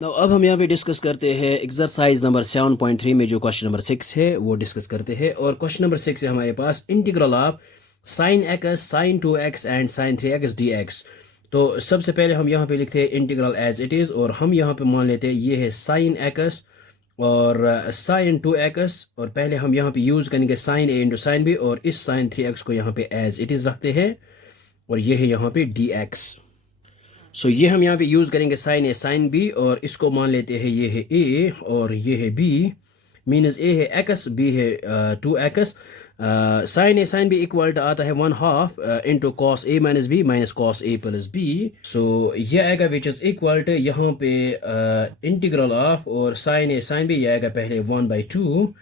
अब हम यहाँ पे डिस्कस करते हैं एक्सरसाइज नंबर 7.3 में जो क्वेश्चन नंबर 6 है वो डिस्कस करते हैं। और क्वेश्चन नंबर 6 है हमारे पास integral of sine x sine 2x and sine 3x dx। तो सबसे पहले हम यहाँ पे लिखते हैं इंटीग्रल एज इट इज़, और हम यहाँ पे मान लेते हैं ये है साइन एक्स और साइन 2x, और पहले हम यहाँ पे यूज़ करेंगे sine a into sine b, और इस साइन 3x को यहाँ पे एज इट इज़ रखते हैं, और ये है यहाँ पे dx। सो ये हम यहाँ पे यूज़ करेंगे साइन ए साइन बी, और इसको मान लेते हैं ये है ए और ये है बी। मीनस ए है एक्स, बी है 2x। Sine A sine B equal आता है 1/2 into cos A minus B minus cos A plus B. So ये आएगा विच इज़ इक्वल टू यहाँ पे इंटीग्रल ऑफ, और साइन ए साइन बी ये आएगा पहले 1/2,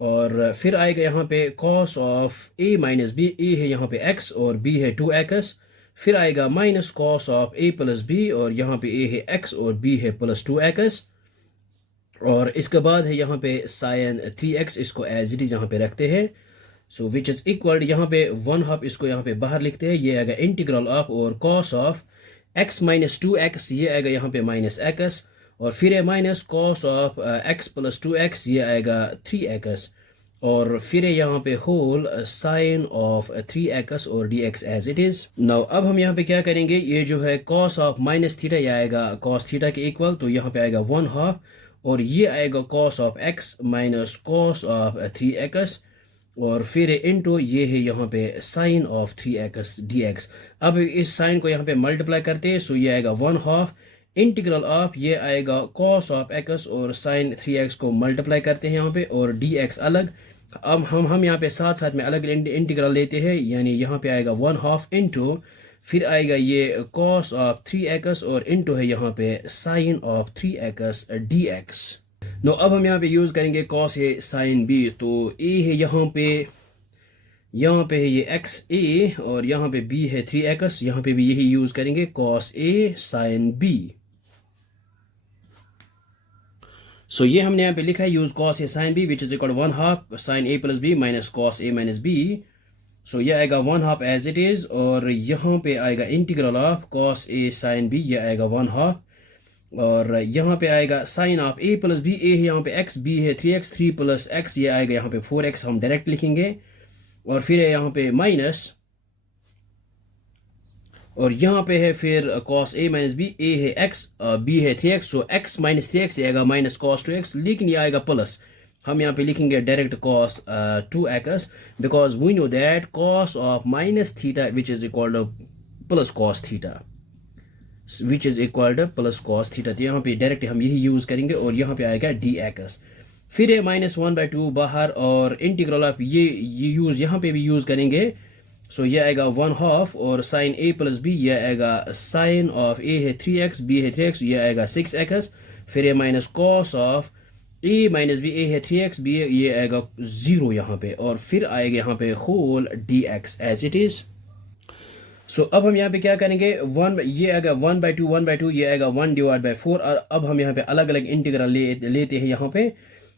और फिर आएगा यहाँ पे cos of A minus B. A है यहाँ पे x और b है 2x। फिर आएगा minus cos of a plus B, और यहाँ पे a है x और b है प्लस 2x। और इसके बाद है यहाँ पे साइन 3x, इसको एज इट इज़ यहाँ पे रखते हैं। सो विच इज़ इक्वल यहाँ पे 1/2, इसको यहाँ पे बाहर लिखते हैं। ये आएगा इंटीग्रल ऑफ, और cos of x minus 2x ये आएगा यहाँ पे माइनस x, और फिर है minus cos of x plus 2x ये आएगा 3x, और फिर यहाँ पे होल साइन ऑफ 3x और dx as it is. Now अब हम यहाँ पे क्या करेंगे, ये जो है कॉस ऑफ माइनस थीटा ये आएगा कॉस थीटा के इक्वल, तो यहाँ पे आएगा 1/2, और ये आएगा cos of x minus cos of 3x, और फिर इनटू ये है यहाँ पे साइन ऑफ 3x dx। अब इस साइन को यहाँ पे मल्टीप्लाई करते हैं, सो ये आएगा 1/2 इंटीग्रल ऑफ, ये आएगा कॉस ऑफ x और साइन 3x को मल्टीप्लाई करते हैं यहाँ पे, और dx अलग। अब हम यहाँ पे साथ साथ में अलग इंटीग्रल लेते हैं, यानी यहाँ पे आएगा 1/2 इंटू, फिर आएगा ये कॉस ऑफ 3x, और इंटू है यहाँ पे sign of 3x dx। No अब हम यहाँ पे यूज़ करेंगे कॉस है साइन b, तो a है यहाँ पे है ये x a, और यहाँ पे b है 3x, यहाँ पे भी यही यूज़ करेंगे cos a sine b। So ये हमने यहाँ पे लिखा है use cos A sine B which is equal 1/2 sine A plus B minus cos A minus B. So ये आएगा 1/2 एज इट इज़, और यहाँ पे आएगा integral of cos A sine B, ये आएगा 1/2, और यहाँ पे आएगा sine of A plus B. A है यहाँ पे x, b है 3x, 3 प्लस x ये आएगा यहाँ पे 4x, हम डायरेक्ट लिखेंगे, और फिर है यहाँ पे माइनस, और यहाँ पे है फिर cos a minus B. a है x, b है 3x, सो x माइनस 3x आएगा माइनस cos 2x, लेकिन ये आएगा प्लस, हम यहाँ पे लिखेंगे direct cos 2x, because we know that cos of minus theta which is equal to plus cos theta, which is equal to plus cos theta. तो यहाँ पे डायरेक्ट हम यही यूज़ करेंगे, और यहाँ पे आएगा dx। फिर है माइनस 1/2 बाहर, और इंटीग्रल ऑफ ये यूज़ यहाँ पे भी यूज़ करेंगे। सो ये आएगा 1/2, और साइन a प्लस बी ये आएगा साइन ऑफ a है 3x, b है 3x, ये आएगा 6x। फिर ये minus cos of a minus B, a है 3x, b ये आएगा 0 यहाँ पे, और फिर आएगा यहाँ पे whole dx as it is. So अब हम यहाँ पे क्या करेंगे, ये आएगा 1/2 ये आएगा 1/4, और अब हम यहाँ पे अलग अलग इंटीग्रल लेते हैं यहाँ पे।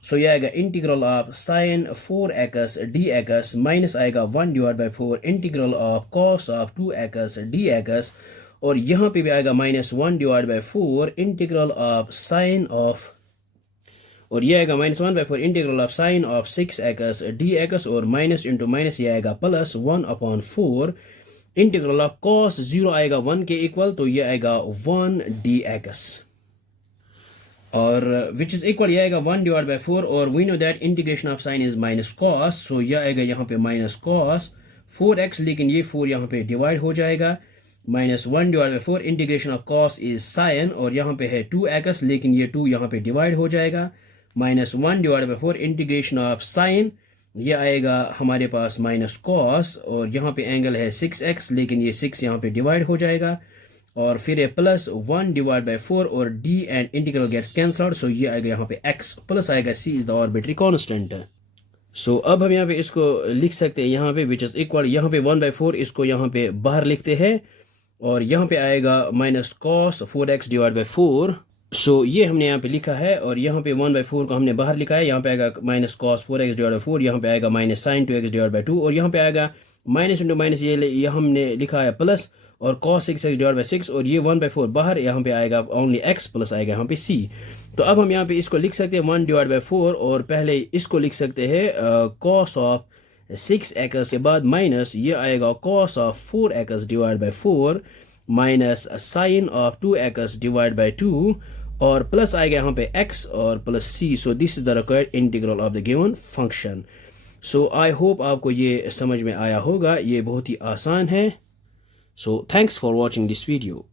सो ये आएगा integral of sign 4x dx minus आएगा 1/4 integral of cos of 2x dx, और यहाँ पे भी आएगा minus 1/4 integral of sign of, और ये आएगा minus 1/4 integral of sign of 6x dx, और माइनस इंटू माइनस ये आएगा प्लस 1/4 इंटीग्रल ऑफ कॉस 0 आएगा 1 के इक्वल, तो ये आएगा 1 dx, और विच इज इक्वल ये आएगा 1/4, और we know that integration of sine is minus cos, so ये आएगा यहाँ पे माइनस कॉस 4x, लेकिन ये 4 यहाँ पे डिवाइड हो जाएगा, minus 1/4 integration of cos is sine, और यहाँ पे है 2x, लेकिन ये 2 यहाँ पे डिवाइड हो जाएगा, माइनस 1/4 इंटीग्रेशन ऑफ साइन, ये आएगा हमारे पास माइनस कॉस, और यहाँ पे एंगल है 6x, लेकिन ये 6 यहाँ पे डिवाइड हो जाएगा, और फिर प्लस 1/4, और d and integral gets cancelled, so ये आएगा यहाँ पे x प्लस आएगा c is the arbitrary constant. So अब हम यहाँ पे इसको लिख सकते हैं यहाँ पे विच इज इक्वल, यहाँ पे 1/4 इसको यहाँ पे बाहर लिखते हैं, और यहाँ पे आएगा माइनस कॉस 4x/4। सो ये हमने यहाँ पे लिखा है, और यहाँ पे 1/4 को हमने बाहर लिखा है, यहाँ पे आएगा माइनस कॉस 4x/4, यहाँ पे आएगा माइनस साइन 2x/2, और यहाँ पे आएगा माइनस इंटू माइनस ये हमने लिखा है प्लस, और cos 6x डिवाइड बाई 6 और ये 1/4 बाहर, यहाँ पे आएगा ओनली x प्लस आएगा यहाँ पे c। तो अब हम यहाँ पे इसको लिख सकते हैं 1 डिवाइड बाई 4 और पहले इसको लिख सकते हैं cos ऑफ 6x के बाद माइनस ये आएगा cos of 4x divide by 4 minus sine of 2x divide by 2 और प्लस आएगा यहाँ पे x और plus c। So this is the required integral of the given function. So I hope आपको ये समझ में आया होगा, ये बहुत ही आसान है। So thanks for watching this video.